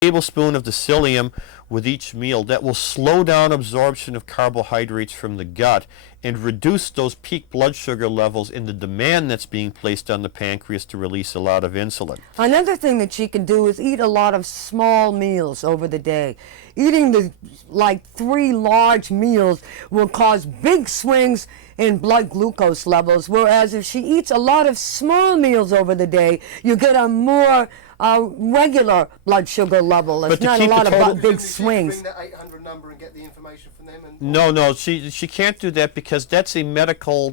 tablespoon of the psyllium with each meal. That will slow down absorption of carbohydrates from the gut and reduce those peak blood sugar levels and the demand that's being placed on the pancreas to release a lot of insulin. Another thing that she can do is eat a lot of small meals over the day. Eating like 3 large meals will cause big swings in blood glucose levels, whereas if she eats a lot of small meals over the day, you get a more regular blood sugar level. It's not a lot of big swings. Bring that 800 number and get the information from them. No, she can't do that because that's a medical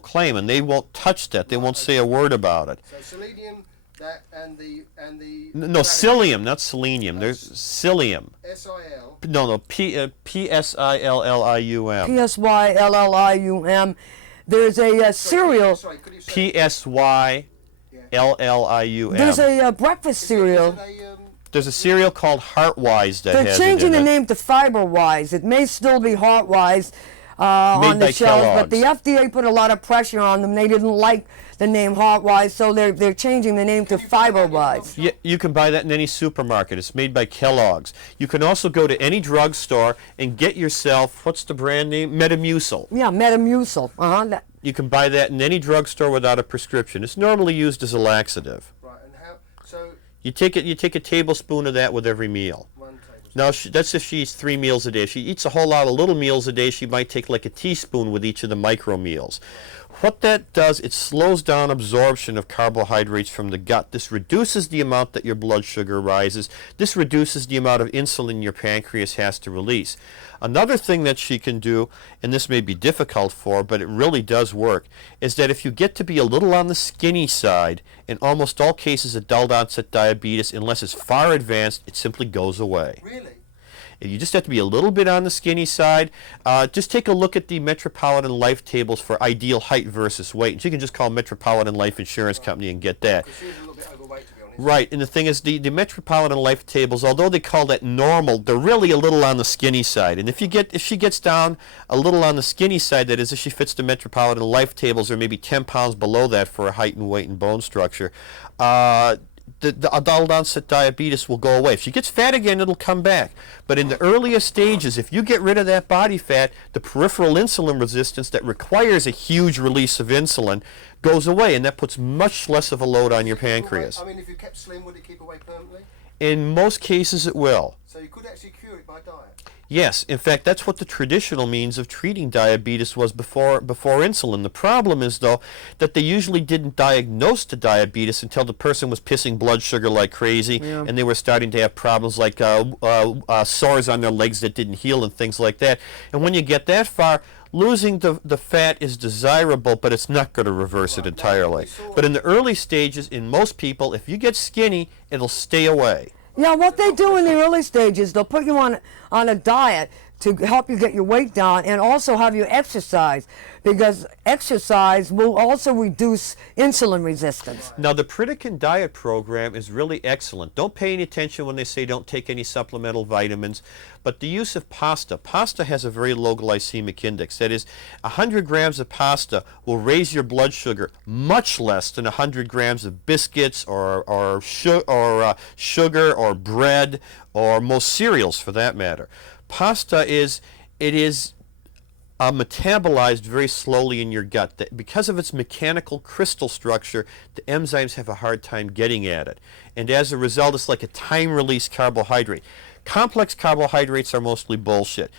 claim, and they won't touch that. They won't say a word about it. So selenium, that and the no, psyllium, not selenium. There's psyllium. S-I-L. No, P-S-I-L-L-I-U-M. P-S-Y-L-L-I-U-M. There's a cereal. P-S-Y-L-L-I-U-M. There's a breakfast cereal. There's a cereal called Heartwise that They're has changing it in the it. name to Fiberwise. It may still be Heartwise on the shelves, but the FDA put a lot of pressure on them. They didn't like the name Heartwise, so they're changing the name to Fiberwise. Yeah, you can buy that in any supermarket. It's made by Kellogg's. You can also go to any drugstore and get yourself, what's the brand name? Metamucil. Yeah, Metamucil. You can buy that in any drugstore without a prescription. It's normally used as a laxative. Right, and how? So you take a tablespoon of that with every meal. 1 tablespoon. Now, that's if she eats 3 meals a day. If she eats a whole lot of little meals a day, she might take like a teaspoon with each of the micro meals. What that does, it slows down absorption of carbohydrates from the gut. This reduces the amount that your blood sugar rises. This reduces the amount of insulin your pancreas has to release. Another thing that she can do, and this may be difficult for her, but it really does work, is that if you get to be a little on the skinny side, in almost all cases adult onset diabetes, unless it's far advanced, it simply goes away. Really? You just have to be a little bit on the skinny side. Just take a look at the Metropolitan Life tables for ideal height versus weight. And you can just call Metropolitan Life Insurance Company and get that. Because she was a little bit overweight, to be honest. Right, and the thing is, the Metropolitan Life tables, although they call that normal, they're really a little on the skinny side. And if she gets down a little on the skinny side, that is, if she fits the Metropolitan Life tables, or maybe 10 pounds below that for her height and weight and bone structure, the adult onset diabetes will go away. If she gets fat again, it'll come back. But in the earliest stages, if you get rid of that body fat, the peripheral insulin resistance that requires a huge release of insulin goes away, and that puts much less of a load on your pancreas. I mean, if you kept slim, would it keep away permanently? In most cases, it will. So you could actually cure it by diet? Yes, in fact, that's what the traditional means of treating diabetes was before insulin. The problem is, though, that they usually didn't diagnose the diabetes until the person was pissing blood sugar like crazy, and they were starting to have problems like sores on their legs that didn't heal and things like that. And when you get that far, losing the fat is desirable, but it's not going to reverse it entirely. But in the early stages, in most people, if you get skinny, it'll stay away. Yeah, what they do in the early stages, they'll put you on a diet to help you get your weight down and also have you exercise, because exercise will also reduce insulin resistance. Now, the Pritikin diet program is really excellent. Don't pay any attention when they say don't take any supplemental vitamins, but the use of pasta. Pasta has a very low glycemic index. That is, 100 grams of pasta will raise your blood sugar much less than 100 grams of biscuits or sugar or bread or most cereals for that matter. Pasta is metabolized very slowly in your gut. Because of its mechanical crystal structure, the enzymes have a hard time getting at it. And as a result, it's like a time-release carbohydrate. Complex carbohydrates are mostly bullshit.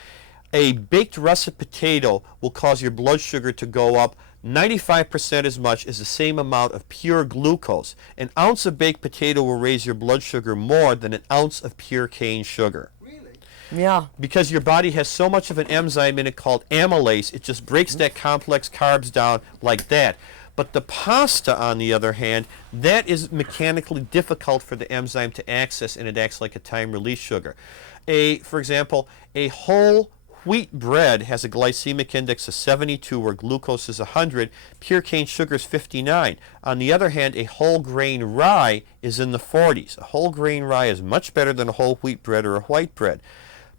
A baked russet potato will cause your blood sugar to go up 95% as much as the same amount of pure glucose. An ounce of baked potato will raise your blood sugar more than an ounce of pure cane sugar. Yeah. Because your body has so much of an enzyme in it called amylase, it just breaks that complex carbs down like that. But the pasta, on the other hand, that is mechanically difficult for the enzyme to access, and it acts like a time-release sugar. For example, a whole wheat bread has a glycemic index of 72 where glucose is 100, pure cane sugar is 59. On the other hand, a whole grain rye is in the 40s. A whole grain rye is much better than a whole wheat bread or a white bread.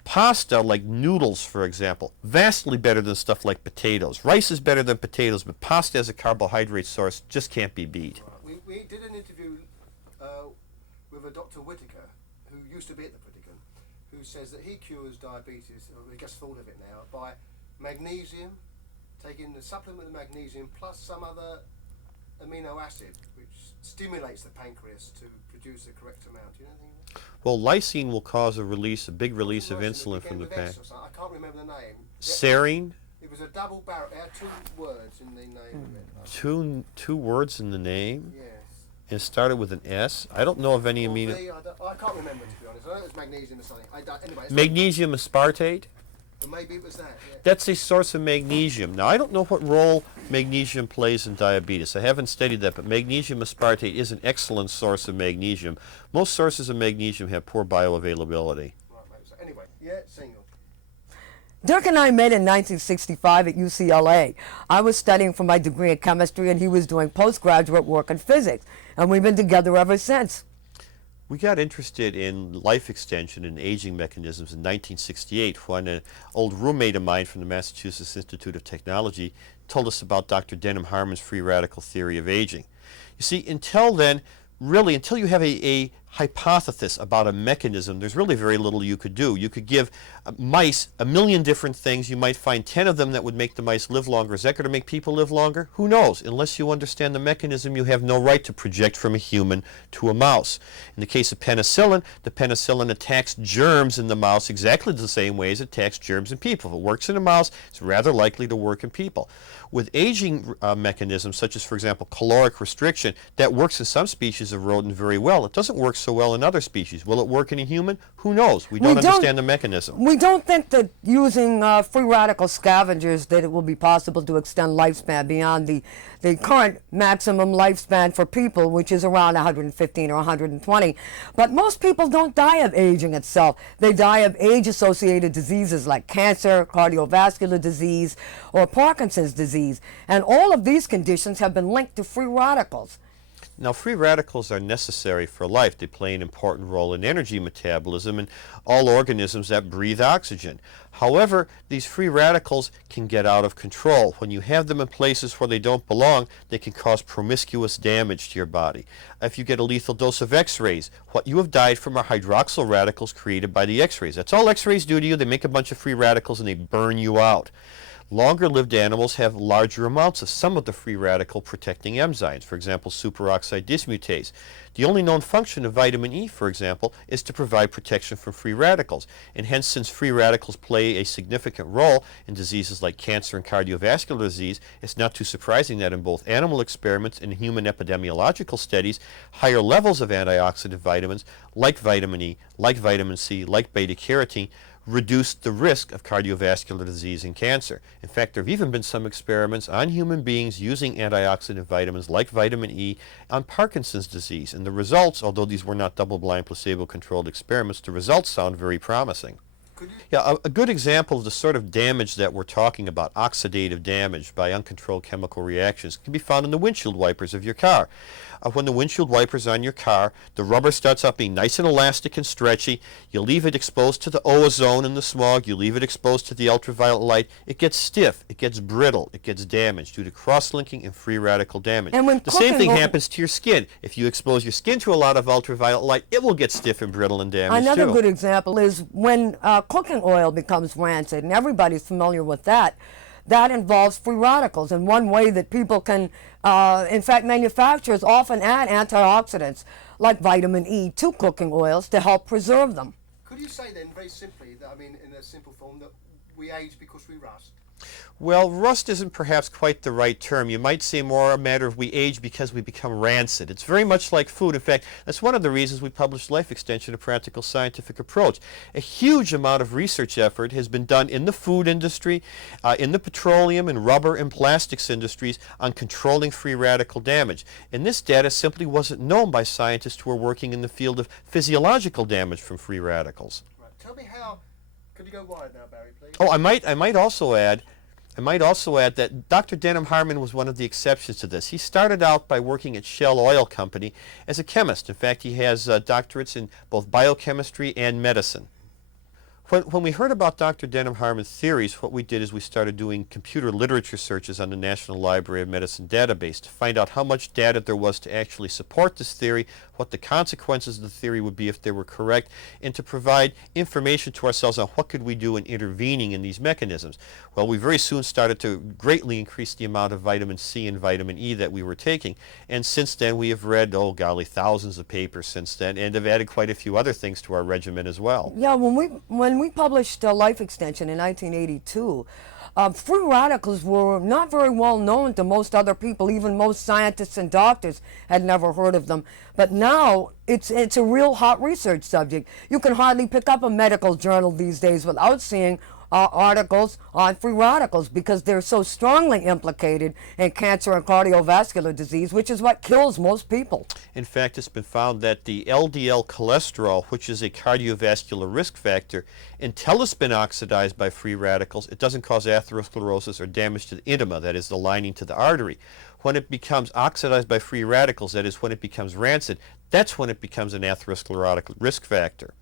Pasta, like noodles, for example, vastly better than stuff like potatoes. Rice is better than potatoes, but pasta as a carbohydrate source just can't be beat. We did an interview with a Dr. Whitaker, who used to be at the Predicament, who says that he cures diabetes, or he gets full of it now, by magnesium, taking the supplement of magnesium plus some other amino acid, which stimulates the pancreas to produce the correct amount. Do you know anything? Well, lysine will cause a big release of Nice, insulin it from the began with pancreas. S or something. I can't remember the name. Serine, It was a double barrel. It had 2 words in the name of it. two words in the name, Yes. and it started with an S. I don't know of any Or amino. V, I can't remember, to be honest. I know it was magnesium or something. Anyway, it's Magnesium aspartate. but maybe it was that. Yeah. That's a source of magnesium. Now, I don't know what role magnesium plays in diabetes. I haven't studied that, but magnesium aspartate is an excellent source of magnesium. Most sources of magnesium have poor bioavailability. Right, maybe so. Anyway, yeah, single. Dirk and I met in 1965 at UCLA. I was studying for my degree in chemistry and he was doing postgraduate work in physics. And we've been together ever since. We got interested in life extension and aging mechanisms in 1968 when an old roommate of mine from the Massachusetts Institute of Technology told us about Dr. Denham Harmon's free radical theory of aging. You see, until then, really, until you have a hypothesis about a mechanism, there's really very little you could do. You could give mice a million different things. You might find 10 of them that would make the mice live longer. Is that going to make people live longer? Who knows? Unless you understand the mechanism, you have no right to project from a human to a mouse. In the case of penicillin, the penicillin attacks germs in the mouse exactly the same way as it attacks germs in people. If it works in a mouse, it's rather likely to work in people. With aging mechanisms, such as, for example, caloric restriction, that works in some species of rodent very well. It doesn't work so well in other species. Will it work in a human? Who knows? We don't understand the mechanism. We don't think that using free radical scavengers that it will be possible to extend lifespan beyond the current maximum lifespan for people, which is around 115 or 120. But most people don't die of aging itself. They die of age-associated diseases like cancer, cardiovascular disease, or Parkinson's disease. And all of these conditions have been linked to free radicals. Now, free radicals are necessary for life. They play an important role in energy metabolism in all organisms that breathe oxygen. However, these free radicals can get out of control. When you have them in places where they don't belong, they can cause promiscuous damage to your body. If you get a lethal dose of X-rays, what you have died from are hydroxyl radicals created by the X-rays. That's all X-rays do to you. They make a bunch of free radicals and they burn you out. Longer-lived animals have larger amounts of some of the free radical protecting enzymes, for example, superoxide dismutase. The only known function of vitamin E, for example, is to provide protection from free radicals. And hence, since free radicals play a significant role in diseases like cancer and cardiovascular disease, it's not too surprising that in both animal experiments and human epidemiological studies, higher levels of antioxidant vitamins, like vitamin E, like vitamin C, like beta-carotene, reduced the risk of cardiovascular disease and cancer. In fact, there have even been some experiments on human beings using antioxidant vitamins like vitamin E on Parkinson's disease. And the results, although these were not double-blind placebo-controlled experiments, the results sound very promising. Yeah, a good example of the sort of damage that we're talking about, oxidative damage by uncontrolled chemical reactions, can be found in the windshield wipers of your car. When the windshield wipers on your car, the rubber starts out being nice and elastic and stretchy. You leave it exposed to the ozone and the smog. You leave it exposed to the ultraviolet light. It gets stiff. It gets brittle. It gets damaged due to cross-linking and free radical damage. And when the same thing cooking happens to your skin. If you expose your skin to a lot of ultraviolet light, it will get stiff and brittle and damaged Another too. good example is when cooking oil becomes rancid, and everybody's familiar with that. That involves free radicals, and one way that people can, in fact, manufacturers often add antioxidants like vitamin E to cooking oils to help preserve them. Could you say then, very simply, that I mean, in a simple form, that we age because we rust? Well, rust isn't perhaps quite the right term. You might say more a matter of we age because we become rancid. It's very much like food. In fact, that's one of the reasons we published Life Extension, a Practical Scientific Approach. A huge amount of research effort has been done in the food industry, in the petroleum and rubber and plastics industries on controlling free radical damage. And this data simply wasn't known by scientists who are working in the field of physiological damage from free radicals. Right. Tell me how. Could you go wide now, Barry, please? Oh, I might also add that Dr. Denham Harmon was one of the exceptions to this. He started out by working at Shell Oil Company as a chemist. In fact, he has doctorates in both biochemistry and medicine. When we heard about Dr. Denham Harmon's theories, what we did is we started doing computer literature searches on the National Library of Medicine database to find out how much data there was to actually support this theory, what the consequences of the theory would be if they were correct, and to provide information to ourselves on what could we do in intervening in these mechanisms. Well, we very soon started to greatly increase the amount of vitamin C and vitamin E that we were taking, and since then we have read, oh golly, thousands of papers since then, and have added quite a few other things to our regimen as well. Yeah, when we published Life Extension in 1982, free radicals were not very well known to most other people. Even most scientists and doctors had never heard of them. But now it's a real hot research subject. You can hardly pick up a medical journal these days without seeing articles on free radicals, because they're so strongly implicated in cancer and cardiovascular disease, which is what kills most people. In fact, it's been found that the LDL cholesterol, which is a cardiovascular risk factor, until it's been oxidized by free radicals, it doesn't cause atherosclerosis or damage to the intima, that is the lining to the artery. When it becomes oxidized by free radicals, that is when it becomes rancid, that's when it becomes an atherosclerotic risk factor.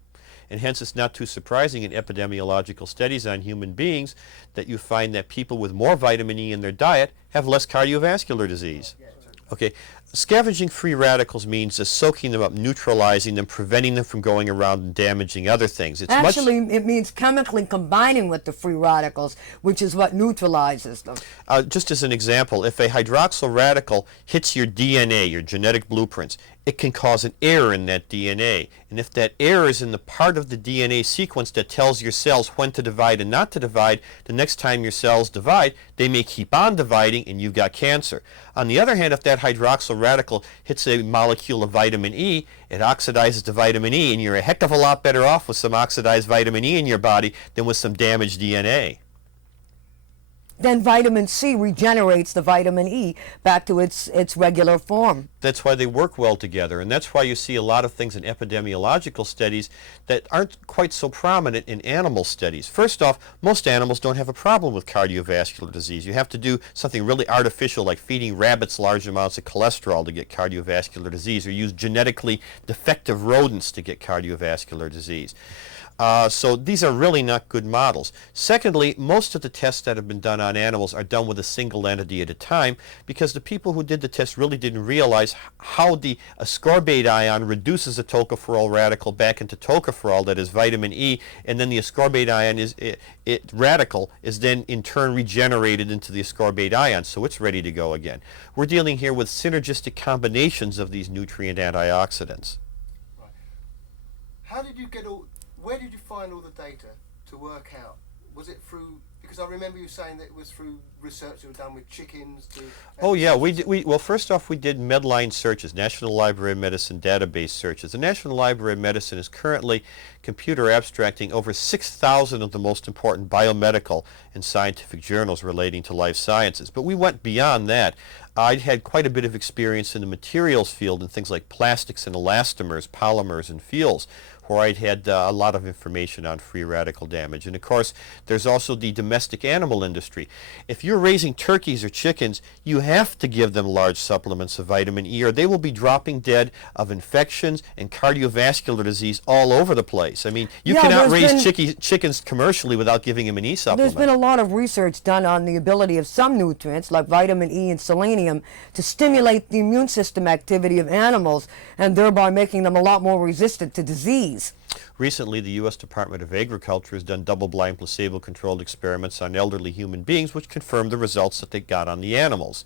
And hence it's not too surprising in epidemiological studies on human beings that you find that people with more vitamin E in their diet have less cardiovascular disease. Okay, scavenging free radicals means just soaking them up, neutralizing them, preventing them from going around and damaging other things. It's Actually, it means chemically combining with the free radicals, which is what neutralizes them. Just as an example, if a hydroxyl radical hits your DNA, your genetic blueprints, it can cause an error in that DNA. And if that error is in the part of the DNA sequence that tells your cells when to divide and not to divide, the next time your cells divide, they may keep on dividing and you've got cancer. On the other hand, if that hydroxyl radical hits a molecule of vitamin E, it oxidizes the vitamin E, and you're a heck of a lot better off with some oxidized vitamin E in your body than with some damaged DNA. Then vitamin C regenerates the vitamin E back to its regular form. That's why they work well together, and that's why you see a lot of things in epidemiological studies that aren't quite so prominent in animal studies. First off, most animals don't have a problem with cardiovascular disease. You have to do something really artificial like feeding rabbits large amounts of cholesterol to get cardiovascular disease, or use genetically defective rodents to get cardiovascular disease. So these are really not good models. Secondly, most of the tests that have been done on animals are done with a single entity at a time, because the people who did the test really didn't realize how the ascorbate ion reduces a tocopherol radical back into tocopherol, that is vitamin E, and then the ascorbate ion radical is then in turn regenerated into the ascorbate ion, so it's ready to go again. We're dealing here with synergistic combinations of these nutrient antioxidants. Right. How did you get where did you find all the data to work out? Was it through, because I remember you saying that it was through research that was done with chickens to... Oh yeah, well first off we did Medline searches, National Library of Medicine database searches. The National Library of Medicine is currently computer abstracting over 6,000 of the most important biomedical and scientific journals relating to life sciences. But we went beyond that. I'd had quite a bit of experience in the materials field in things like plastics and elastomers, polymers and fuels, where I'd had a lot of information on free radical damage. And of course, there's also the domestic animal industry. If you're raising turkeys or chickens, you have to give them large supplements of vitamin E, or they will be dropping dead of infections and cardiovascular disease all over the place. I mean, you cannot raise chickens commercially without giving them an E supplement. There's been a lot of research done on the ability of some nutrients, like vitamin E and selenium, to stimulate the immune system activity of animals, and thereby making them a lot more resistant to disease. Recently, the U.S. Department of Agriculture has done double-blind, placebo-controlled experiments on elderly human beings, which confirmed the results that they got on the animals.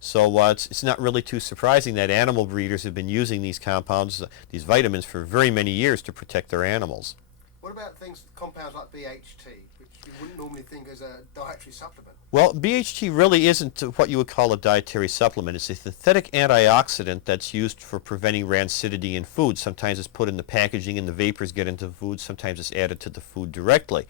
So it's not really too surprising that animal breeders have been using these compounds, these vitamins, for very many years to protect their animals. What about compounds like BHT, which you wouldn't normally think as a dietary supplement? Well, BHT really isn't what you would call a dietary supplement. It's a synthetic antioxidant that's used for preventing rancidity in food. Sometimes it's put in the packaging and the vapors get into food. Sometimes it's added to the food directly.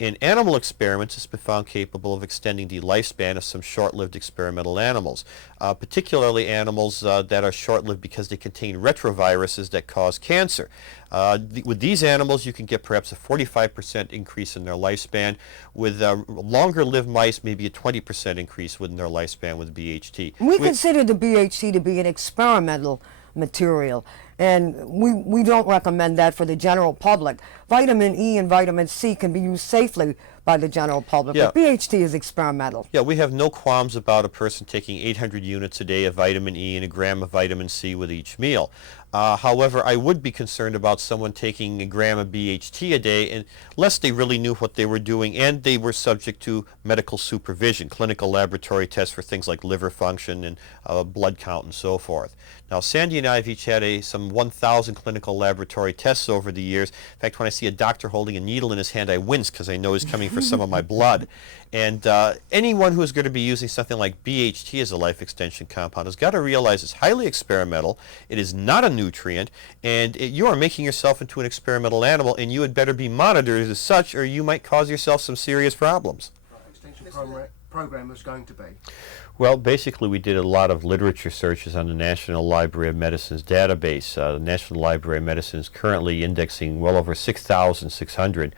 In animal experiments, it's been found capable of extending the lifespan of some short-lived experimental animals, particularly animals that are short-lived because they contain retroviruses that cause cancer. With these animals, you can get perhaps a 45% increase in their lifespan. With longer-lived mice, maybe a 20% increase within their lifespan with BHT. We consider the BHT to be an experimental material. And we don't recommend that for the general public. Vitamin E and vitamin C can be used safely by the general public, Yeah. but BHT is experimental. Yeah, we have no qualms about a person taking 800 units a day of vitamin E and a gram of vitamin C with each meal. However, I would be concerned about someone taking a gram of BHT a day unless they really knew what they were doing and they were subject to medical supervision, clinical laboratory tests for things like liver function and blood count and so forth. Now, Sandy and I have each had some 1,000 clinical laboratory tests over the years. In fact, when I see a doctor holding a needle in his hand, I wince because I know he's coming for some of my blood. And anyone who is going to be using something like BHT as a life extension compound has got to realize it's highly experimental, it is not a nutrient, and you are making yourself into an experimental animal, and you had better be monitored as such, or you might cause yourself some serious problems. Extension program was going to be? Well, basically we did a lot of literature searches on the National Library of Medicine's database. The National Library of Medicine is currently indexing well over 6,600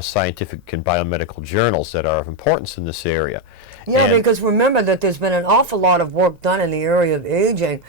scientific and biomedical journals that are of importance in this area. Yeah, And because remember that there's been an awful lot of work done in the area of aging,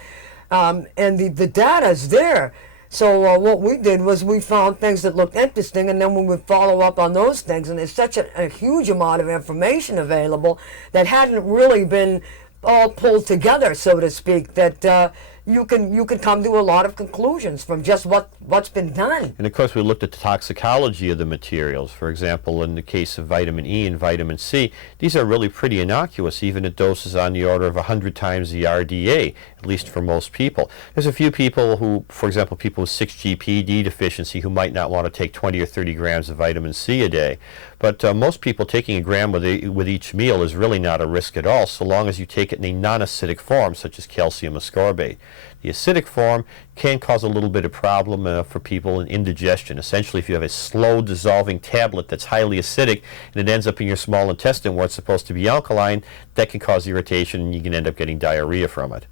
and the data is there. So what we did was we found things that looked interesting, and then we would follow up on those things. And there's such a huge amount of information available that hadn't really been all pulled together, so to speak, that you can come to a lot of conclusions from just what's been done. And of course we looked at the toxicology of the materials. For example, in the case of vitamin E and vitamin C, these are really pretty innocuous, even at doses on the order of 100 times the RDA, at least for most people. There's a few people who, for example, people with 6-GPD deficiency who might not want to take 20 or 30 grams of vitamin C a day. But most people taking a gram with each meal is really not a risk at all, so long as you take it in a non-acidic form, such as calcium ascorbate. The acidic form can cause a little bit of problem for people in indigestion. Essentially, if you have a slow dissolving tablet that's highly acidic and it ends up in your small intestine where it's supposed to be alkaline, that can cause irritation and you can end up getting diarrhea from it.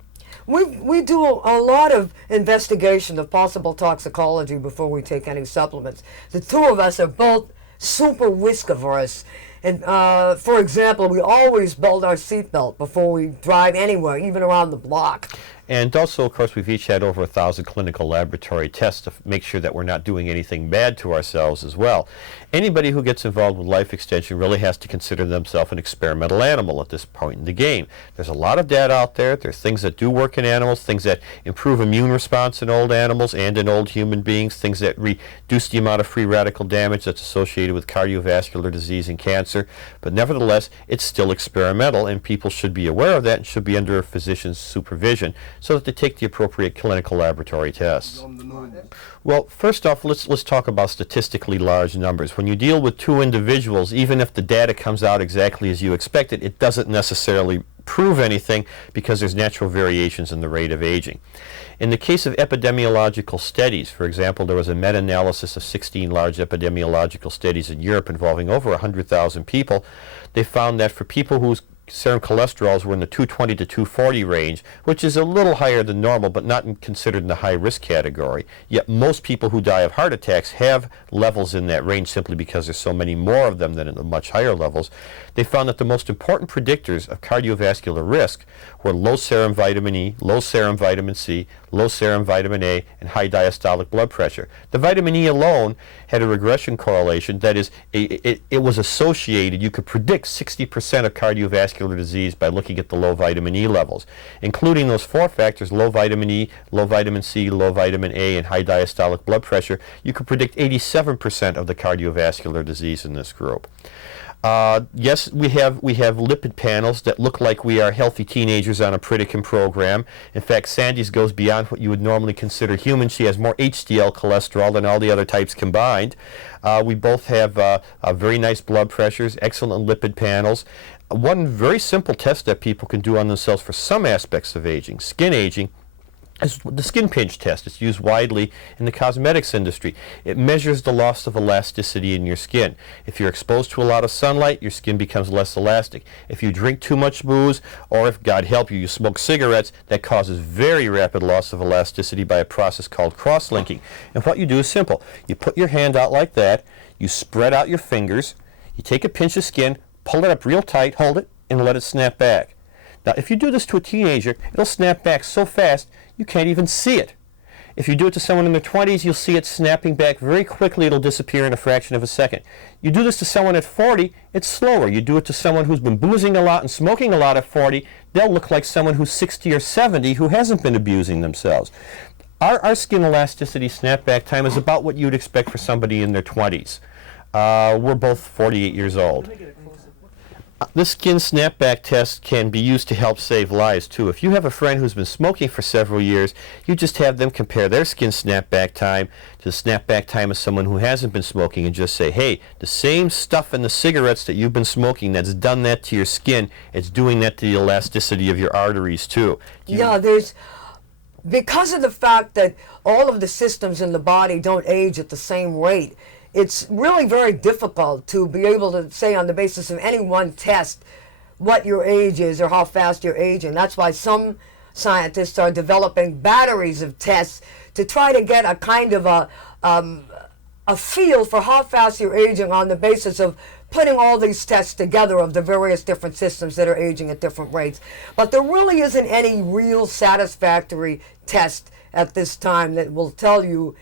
We do a lot of investigation of possible toxicology before we take any supplements. The two of us are both super risk averse. And for example, we always build our seatbelt before we drive anywhere, even around the block. And also, of course, we've each had over 1,000 clinical laboratory tests to make sure that we're not doing anything bad to ourselves as well. Anybody who gets involved with life extension really has to consider themselves an experimental animal at this point in the game. There's a lot of data out there. There's things that do work in animals, things that improve immune response in old animals and in old human beings, things that reduce the amount of free radical damage that's associated with cardiovascular disease and cancer. But nevertheless, it's still experimental, and people should be aware of that and should be under a physician's supervision so that they take the appropriate clinical laboratory tests. Well, first off, let's talk about statistically large numbers. When you deal with two individuals, even if the data comes out exactly as you expected, it doesn't necessarily prove anything because there's natural variations in the rate of aging. In the case of epidemiological studies, for example, there was a meta-analysis of 16 large epidemiological studies in Europe involving over 100,000 people. They found that for people whose serum cholesterols were in the 220 to 240 range, which is a little higher than normal but not considered in the high risk category. Yet most people who die of heart attacks have levels in that range simply because there's so many more of them than in the much higher levels. They found that the most important predictors of cardiovascular risk were low serum vitamin E, low serum vitamin C, low serum vitamin A, and high diastolic blood pressure. The vitamin E alone had a regression correlation. That is, it was associated. You could predict 60% of cardiovascular disease by looking at the low vitamin E levels, including those four factors: low vitamin E, low vitamin C, low vitamin A, and high diastolic blood pressure. You could predict 87% of the cardiovascular disease in this group. Yes, we have lipid panels that look like we are healthy teenagers on a Pritikin program. In fact, Sandy's goes beyond what you would normally consider human. She has more HDL cholesterol than all the other types combined. We both have very nice blood pressures, excellent lipid panels. One very simple test that people can do on themselves for some aspects of aging, skin aging, is the skin pinch test. It's used widely in the cosmetics industry. It measures the loss of elasticity in your skin. If you're exposed to a lot of sunlight, your skin becomes less elastic. If you drink too much booze, or if, God help you, you smoke cigarettes, that causes very rapid loss of elasticity by a process called cross-linking. And what you do is simple. You put your hand out like that, you spread out your fingers, you take a pinch of skin, pull it up real tight, hold it, and let it snap back. Now, if you do this to a teenager, it'll snap back so fast you can't even see it. If you do it to someone in their 20s, you'll see it snapping back very quickly. It'll disappear in a fraction of a second. You do this to someone at 40, it's slower. You do it to someone who's been boozing a lot and smoking a lot at 40, they'll look like someone who's 60 or 70 who hasn't been abusing themselves. Our skin elasticity snapback time is about what you'd expect for somebody in their 20s. We're both 48 years old. This skin snapback test can be used to help save lives too. If you have a friend who's been smoking for several years, you just have them compare their skin snapback time to the snapback time of someone who hasn't been smoking and just say, hey, the same stuff in the cigarettes that you've been smoking that's done that to your skin, it's doing that to the elasticity of your arteries too. Yeah, because of the fact that all of the systems in the body don't age at the same rate, it's really very difficult to be able to say on the basis of any one test what your age is or how fast you're aging. That's why some scientists are developing batteries of tests to try to get a kind of a feel for how fast you're aging on the basis of putting all these tests together of the various different systems that are aging at different rates. But there really isn't any real satisfactory test at this time that will tell you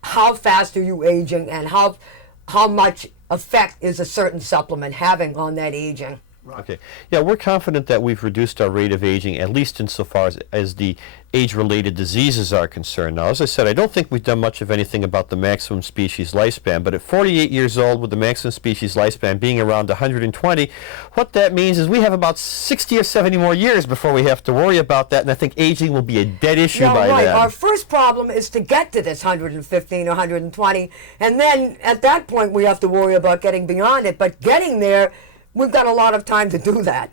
how fast are you aging and how much effect is a certain supplement having on that aging. Okay. Yeah, we're confident that we've reduced our rate of aging, at least insofar as the age-related diseases are concerned. Now, as I said, I don't think we've done much of anything about the maximum species lifespan, but at 48 years old, with the maximum species lifespan being around 120, what that means is we have about 60 or 70 more years before we have to worry about that, and I think aging will be a dead issue by then. Our first problem is to get to this 115 or 120, and then at that point we have to worry about getting beyond it, but getting there, we've got a lot of time to do that.